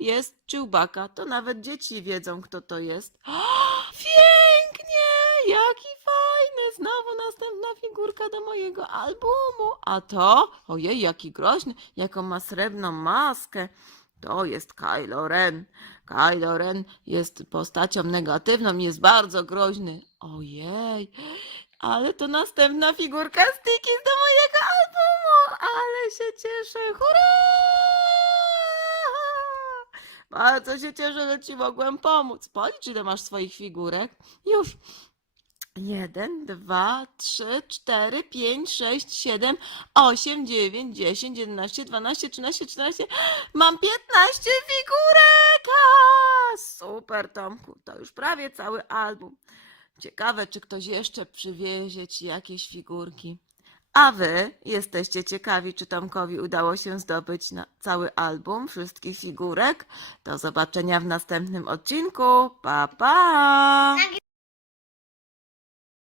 jest Chewbacca. To nawet dzieci wiedzą, kto to jest. Pięknie! Jaki fajny! Znowu następna figurka do mojego albumu. A to? Ojej, jaki groźny, jaką ma srebrną maskę. To jest Kylo Ren. Kylo Ren jest postacią negatywną, jest bardzo groźny. Ojej, ale to następna figurka Stickies do mojego albumu. Ale się cieszę. Hurra! Bardzo się cieszę, że ci mogłem pomóc. Policz, ile masz swoich figurek. Już. Jeden, dwa, trzy, cztery, pięć, sześć, siedem, osiem, dziewięć, dziesięć, jedenaście, dwanaście, trzynaście, czternaście. Mam piętnaście figurek! A, Super, Tomku. To już prawie cały album. Ciekawe, czy ktoś jeszcze przywiezie ci jakieś figurki. A wy jesteście ciekawi, czy Tomkowi udało się zdobyć cały album wszystkich figurek? Do zobaczenia w następnym odcinku. Pa, pa!